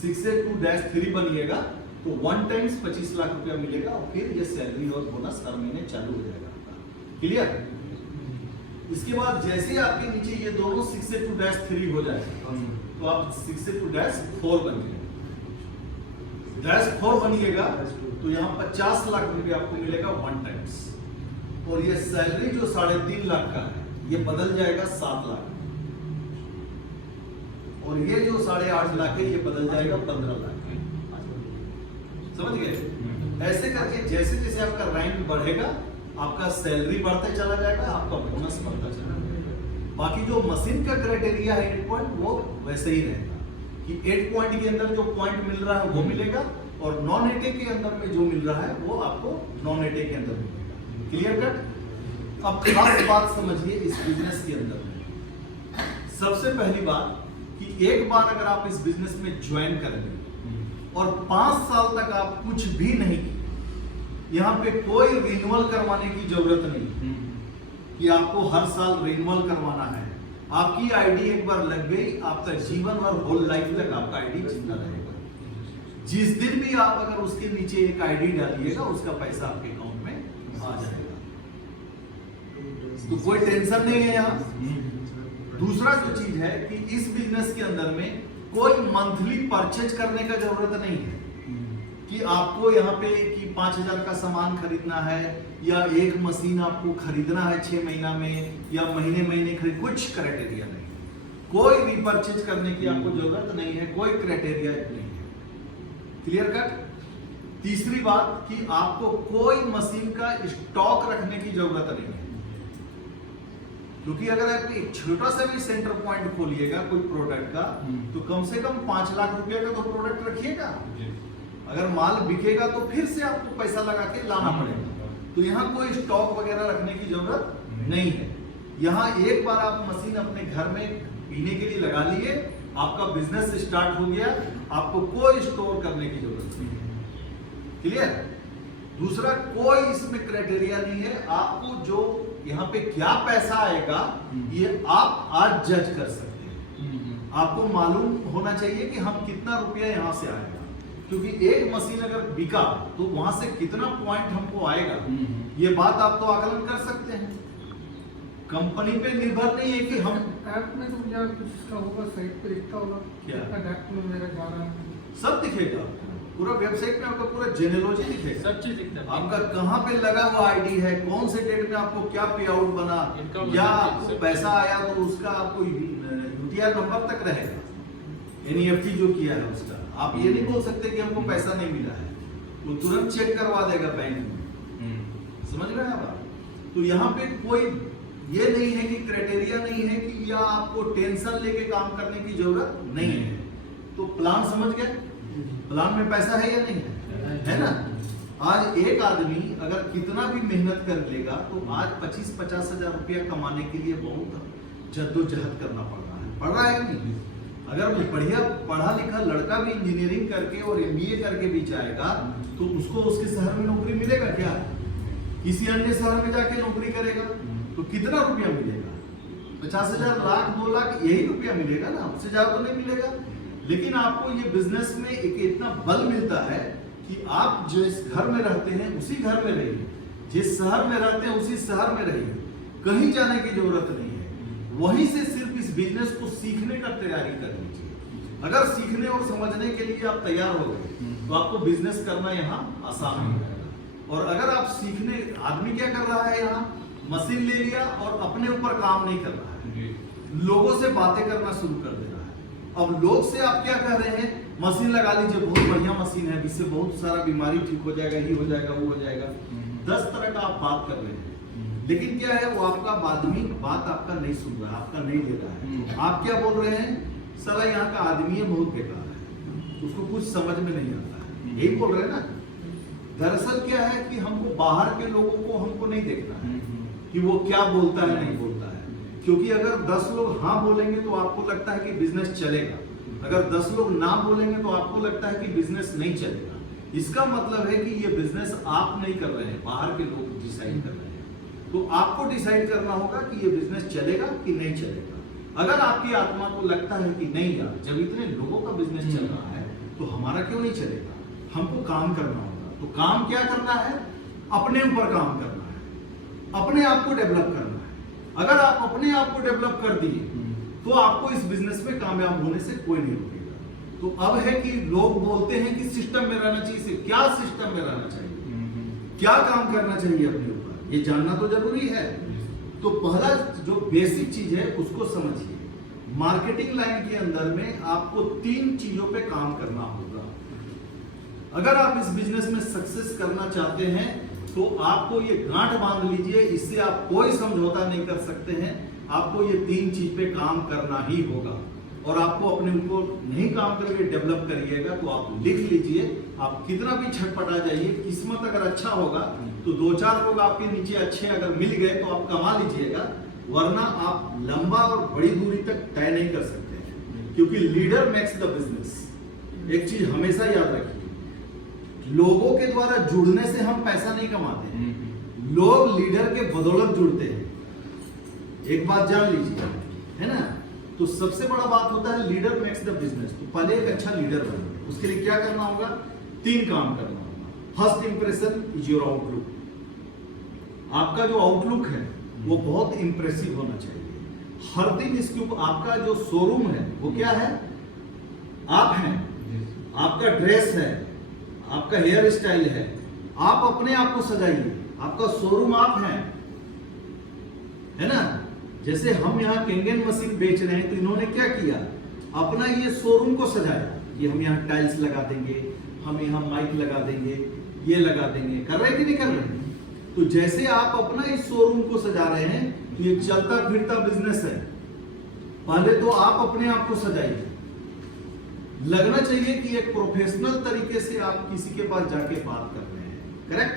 682-3 बनिएगा तो 1 टाइम्स 25 लाख रुपया मिलेगा और फिर ये सैलरी और बोनस हर महीने चालू हो जाएगा आपका। क्लियर? इसके बाद जैसे आपके नीचे ये दोनों 682-3 हो जाएगा तो आप 682-4 बनिएगा। -4 बनिएगा तो यहाँ 50 लाख रुपए आपको मिलेगा 1 टाइम्स। और ये सैलरी जो 3.5 लाख का है ये बदल जाएगा 7 लाख। और ये जो 8.5 लाख है ये बदल जाएगा 15 लाख। समझ गए? ऐसे करके जैसे जैसे आपका रैंक बढ़ेगा आपका सैलरी बढ़ता चला जाएगा, आपका बोनस बढ़ता चला जाएगा। बाकी जो मशीन का क्राइटेरिया है 8 पॉइंट वो वैसे ही रहेगा कि 8 पॉइंट के अंदर जो पॉइंट मिल रहा है वो मिलेगा और नॉन 8 के अंदर में जो मिल रहा है वो आपको नॉन 8 के अंदर मिलेगा। Clear cut? अब खास बात समझिए इस बिजनेस के अंदर में सबसे पहली बात कि एक बार अगर आप इस बिजनेस में ज्वाइन कर लें और 5 साल तक आप कुछ भी नहीं किए, यहाँ पे कोई रिन्यूअल करवाने की जरूरत नहीं कि आपको हर साल रिन्यूअल करवाना है। आपकी आईडी एक बार लग गई, आपका जीवन और होल लाइफ तक आपका आईडी जिंदा रहेगा। जिस दिन भी आप अगर उसके नीचे एक आईडी डालिएगा, उसका पैसा आपके अकाउंट में आ जाएगा, तो कोई टेंशन नहीं है यहाँ। दूसरा जो चीज है कि इस बिजनेस के अंदर में कोई मंथली परचेज करने का जरूरत नहीं है कि आपको यहाँ पे कि 5,000 का सामान खरीदना है या एक मशीन आपको खरीदना है 6 महीना में या महीने खरीद, कुछ क्राइटेरिया नहीं, कोई रिपर्चेज करने की आपको जरूरत नहीं है, कोई क्राइटेरिया नहीं है। Clear cut. तीसरी बात कि आपको कोई मशीन का स्टॉक रखने की जरूरत नहीं है, क्योंकि अगर आप एक छोटा सा भी सेंटर पॉइंट खोलिएगा कोई प्रोडक्ट का, तो कम से कम 5 लाख रुपए का तो प्रोडक्ट रखिएगा। अगर माल बिकेगा तो फिर से आपको पैसा लगा के लाना पड़ेगा, तो यहाँ कोई स्टॉक वगैरह रखने की जरूरत नहीं है। यहाँ एक बार आप मशीन अपने घर में पीने के लिए लगा लिए, आपका बिजनेस स्टार्ट हो गया, आपको कोई स्टोर करने की जरूरत नहीं है। क्लियर। दूसरा, कोई इसमें क्राइटेरिया नहीं है, आपको जो यहाँ पे क्या पैसा आएगा ये आप आज जज कर सकते हैं। आपको मालूम होना चाहिए कि हम कितना रुपया यहाँ से आएगा, क्योंकि एक मशीन अगर बिका तो वहां से कितना पॉइंट हमको आएगा, ये बात आप तो आकलन कर सकते हैं। कंपनी पे निर्भर नहीं है कि हम ऐप में तो मुझे कुछ इसका होगा, साइट पे दिखता होगा क्या? ऐप में मेरा जा रहा है, सब दिखेगा, पूरा वेबसाइट में आपका पूरा जेनेलॉजी दिखेगा, सब चीज दिखता है। आपका कहाँ पे लगा हुआ आईडी है, कौन से डेट में आपको क्या पे आउट बना, या आपको पैसा आया तो उसका आपको यूटीआर नंबर तक रहेगा, एनईएफटी जो किया है उसका। आप ये नहीं बोल सकते कि हमको पैसा नहीं मिला है, वो तुरंत चेक करवा देगा बैंक में। समझ रहे हैं आप। तो यहाँ पे कोई ये नहीं है कि क्राइटेरिया नहीं है कि या आपको टेंशन लेके काम करने की जरूरत नहीं है। तो प्लान समझ गए, प्लान में पैसा है या नहीं है, है ना। आज एक आदमी अगर कितना भी मेहनत कर लेगा तो आज 25-50 हजार रुपया कमाने के लिए बहुत जद्दोजहद करना पड़ रहा है नहीं। अगर बढ़िया पढ़ा लिखा लड़का भी इंजीनियरिंग करके और एमबीए करके भी जाएगा तो उसको उसके शहर में नौकरी मिलेगा क्या, किसी अन्य शहर में जाके नौकरी करेगा तो कितना रुपया मिलेगा, 50,000, लाख, 2 लाख यही रुपया मिलेगा ना, उससे ज्यादा तो नहीं मिलेगा। लेकिन आपको ये बिजनेस में एक इतना बल मिलता है कि आप जिस घर में रहते हैं उसी घर में रहिए, जिस शहर में रहते हैं उसी शहर में रहिए, कहीं जाने की जरूरत नहीं है। वहीं से सिर्फ इस बिजनेस को सीखने का तैयारी कर लीजिए। अगर सीखने और समझने के लिए आप तैयार हो गए तो आपको बिजनेस करना यहाँ आसान हो जाएगा। और अगर आप सीखने, आदमी क्या कर रहा है, यहाँ मशीन ले लिया और अपने ऊपर काम नहीं कर रहा है, लोगों से बातें करना शुरू कर दे रहा है। अब लोग से आप क्या कह रहे हैं, मशीन लगा लीजिए, बहुत बढ़िया मशीन है, इससे बहुत सारा बीमारी ठीक हो जाएगा, ये हो जाएगा, वो हो जाएगा, 10 तरह का आप बात कर रहे हैं। लेकिन क्या है, वो आपका आदमी बात आपका नहीं सुन रहा है, आपका नहीं ले रहा है। आप क्या बोल रहे हैं, साला यहाँ का आदमी है, बहुत बेकार है, उसको कुछ समझ में नहीं आता है, यही बोल रहे हैं ना। दरअसल क्या है कि हमको बाहर के लोगों को हमको नहीं देखना है कि वो क्या बोलता है नहीं बोलता है, क्योंकि अगर 10 लोग हाँ बोलेंगे तो आपको लगता है कि बिजनेस चलेगा, अगर 10 लोग ना बोलेंगे तो आपको लगता है कि बिजनेस नहीं चलेगा। इसका मतलब है कि ये बिजनेस आप नहीं कर रहे हैं, बाहर के लोग डिसाइड कर रहे हैं। तो आपको डिसाइड करना होगा कि ये बिजनेस चलेगा कि नहीं चलेगा। अगर आपकी आत्मा को लगता है कि नहीं यार, जब इतने लोगों का बिजनेस चल रहा है तो हमारा क्यों नहीं चलेगा, हमको काम करना होगा। तो काम क्या करना है, अपने ऊपर काम करना है, अपने आप को डेवलप करना है। अगर आप अपने आप को डेवलप कर दिए तो आपको इस बिजनेस में कामयाब होने से कोई नहीं रोकेगा। तो अब है कि लोग बोलते हैं कि सिस्टम में रहना चाहिए, क्या सिस्टम में रहना चाहिए, क्या काम करना चाहिए अपने ऊपर, ये जानना तो जरूरी है। तो पहला जो बेसिक चीज है उसको समझिए। मार्केटिंग लाइन के अंदर में आपको 3 चीजों पे काम करना होगा। अगर आप इस बिजनेस में सक्सेस करना चाहते हैं तो आपको ये गांठ बांध लीजिए, इससे आप कोई समझौता नहीं कर सकते हैं। आपको ये 3 चीज पे काम करना ही होगा। और आपको अपने ऊपर नहीं काम करके डेवलप करिएगा तो आप लिख लीजिए, आप कितना भी छटपटा जाइए, किस्मत अगर अच्छा होगा तो 2-4 लोग आपके नीचे अच्छे अगर मिल गए तो आप कमा लीजिएगा। वरना आप लंबा और बड़ी दूरी तक तय नहीं कर सकते हैं, क्योंकि लीडर मेक्स द बिजनेस। एक चीज हमेशा याद रखिए, लोगों के द्वारा जुड़ने से हम पैसा नहीं कमाते हैं, लोग लीडर के बदौलत जुड़ते हैं। एक बात जान लीजिए, है ना। तो सबसे बड़ा बात होता है लीडर मेक्स द बिजनेस। तो पहले एक अच्छा लीडर बनो, उसके लिए क्या करना होगा? 3 काम करना होगा। First impression is your outlook. आपका जो आउटलुक है वो बहुत इंप्रेसिव होना चाहिए। हर दिन इसके ऊपर आपका जो शोरूम है वो क्या है? आप हैं, आपका ड्रेस है, आपका हेयर स्टाइल है, आप अपने आप को सजाइए। आपका शोरूम आप हैं, है ना। जैसे हम यहाँ केंगन मशीन बेच रहे हैं, तो इन्होंने क्या किया? अपना ये शोरूम को सजाया। ये हम यहाँ टाइल्स लगा देंगे, हम यहाँ माइक लगा देंगे, ये लगा देंगे। कर रहे हैं कि नहीं कर रहे हैं? तो जैसे आप अपना इस शोरूम को सजा रहे हैं, तो ये चलता फिरता बिजनेस है। पहले तो आप अपने आप को सजाइए। लगना चाहिए कि एक प्रोफेशनल तरीके से आप किसी के पास जाके बात कर रहे हैं, करेक्ट?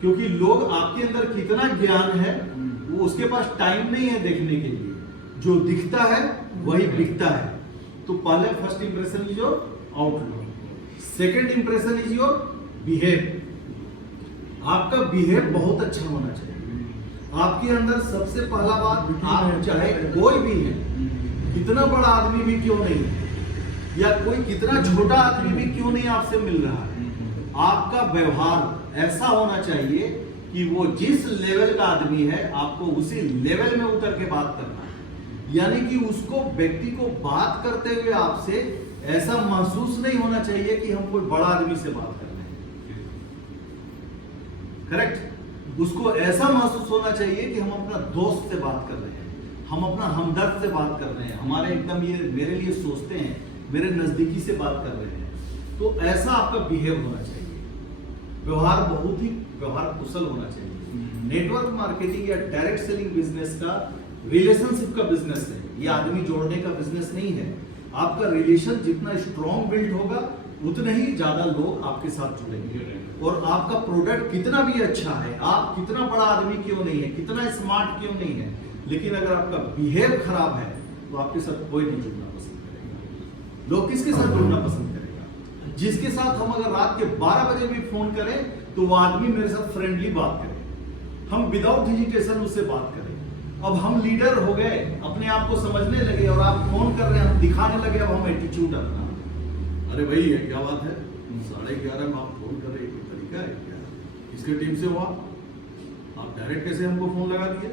क्योंकि लोग आपके अंदर कितना ज्ञान है वो उसके पास टाइम नहीं है देखने के लिए। जो दिखता है वही बिकता है। तो पहले first impression is your outlook, second impression is your behave. आपका बिहेव बहुत अच्छा होना चाहिए। आपके अंदर सबसे पहला बात, आप चाहे कोई भी है, कितना बड़ा आदमी भी क्यों नहीं है, या कोई कितना छोटा आदमी भी क्यों नहीं आपसे मिल रहा है, आपका व्यवहार ऐसा होना चाहिए कि वो जिस लेवल का आदमी है आपको उसी लेवल में उतर के बात करना है। यानी कि उसको, व्यक्ति को बात करते हुए आपसे ऐसा महसूस नहीं होना चाहिए कि हम कोई बड़ा आदमी से बात कर रहे हैं, करेक्ट? उसको ऐसा महसूस होना चाहिए कि हम अपना दोस्त से बात कर रहे हैं, हम अपना हमदर्द से बात कर रहे हैं, हमारे एकदम ये मेरे लिए सोचते हैं, मेरे नजदीकी से बात कर रहे हैं। तो ऐसा आपका बिहेव होना चाहिए। व्यवहार बहुत ही व्यवहार कुशल होना चाहिए। नेटवर्क मार्केटिंग या डायरेक्ट सेलिंग बिजनेस का रिलेशनशिप का बिजनेस है, ये आदमी जोड़ने का बिजनेस नहीं है। आपका रिलेशन जितना स्ट्रॉन्ग बिल्ड होगा उतने ही ज्यादा लोग आपके साथ जुड़ेंगे। और आपका प्रोडक्ट कितना भी अच्छा है, आप कितना बड़ा आदमी क्यों नहीं है, कितना स्मार्ट क्यों नहीं है, लेकिन अगर आपका बिहेव खराब है तो आपके साथ कोई नहीं जुड़ना पसंद करेगा। लोग किसके साथ जुड़ना पसंद करेगा? जिसके साथ हम अगर रात के 12 बजे भी फोन करें तो वो आदमी मेरे साथ फ्रेंडली बात करे, हम विदाउट हेजिटेशन उससे बात करें। अब हम लीडर हो गए, अपने आप को समझने लगे और आप फोन कर रहे हैं, हम दिखाने लगे अब हम एटीट्यूड अपना। अरे भाई ये क्या बात है, 11:30 में आप फोन कर रहे हैं, कोई तरीका है क्या? किसके टीम से हो आप डायरेक्ट कैसे हमको फोन लगा दिए?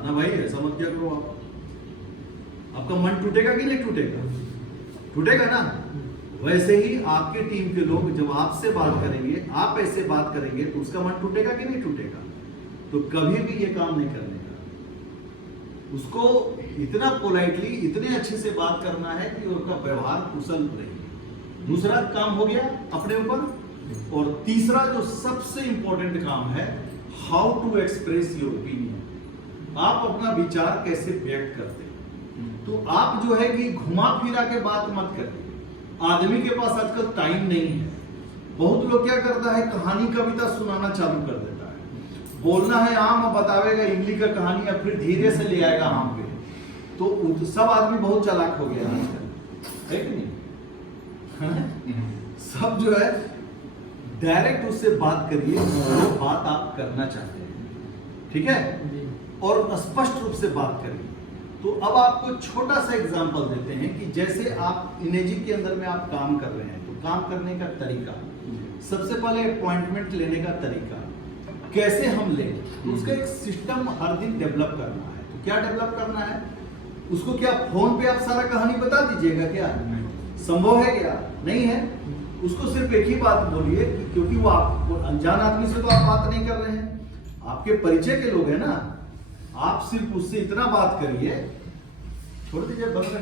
ना भाई ऐसा मत क्या करो आप। आपका मन टूटेगा कि नहीं टूटेगा? टूटेगा ना। वैसे ही आपके टीम के लोग जब आपसे बात करेंगे, आप ऐसे बात करेंगे, तो उसका मन टूटेगा कि नहीं टूटेगा? तो कभी भी ये काम नहीं करने का। उसको इतना पोलाइटली, इतने अच्छे से बात करना है कि उसका व्यवहार कुशल रहे। दूसरा काम हो गया अपने ऊपर। और तीसरा जो सबसे इंपॉर्टेंट काम है, how to express your opinion. आप अपना विचार कैसे व्यक्त करते हैं। तो आप जो है कि घुमा फिरा के बात मत करिए। आदमी के पास आजकल टाइम नहीं है। बहुत लोग क्या करता है, कहानी कविता सुनाना चालू कर देता है। बोलना है आम, बतावेगा इमली का कहानी, या फिर धीरे से ले आएगा आम पे। तो सब आदमी बहुत चालाक हो गया आजकल, है कि नहीं? सब जो है डायरेक्ट उससे बात करिए जो बात आप करना चाहते हैं, ठीक है? और स्पष्ट रूप से बात करिए। तो अब आपको छोटा सा एग्जांपल देते हैं कि जैसे आप इनेजी के अंदर में आप काम कर रहे हैं, तो काम करने का तरीका, सबसे पहले अपॉइंटमेंट लेने का तरीका कैसे हम लें, तो उसका एक सिस्टम हर दिन डेवलप करना है। तो क्या डेवलप करना है? उसको क्या फोन पे आप सारा कहानी बता दीजिएगा क्या? संभव है क्या? नहीं है। उसको सिर्फ एक ही बात बोलिए, क्योंकि वो आप अनजान आदमी से तो आप बात नहीं कर रहे हैं, आपके परिचय के लोग हैं ना। आप सिर्फ उससे इतना बात करिए, छोड़ दीजिए बंद।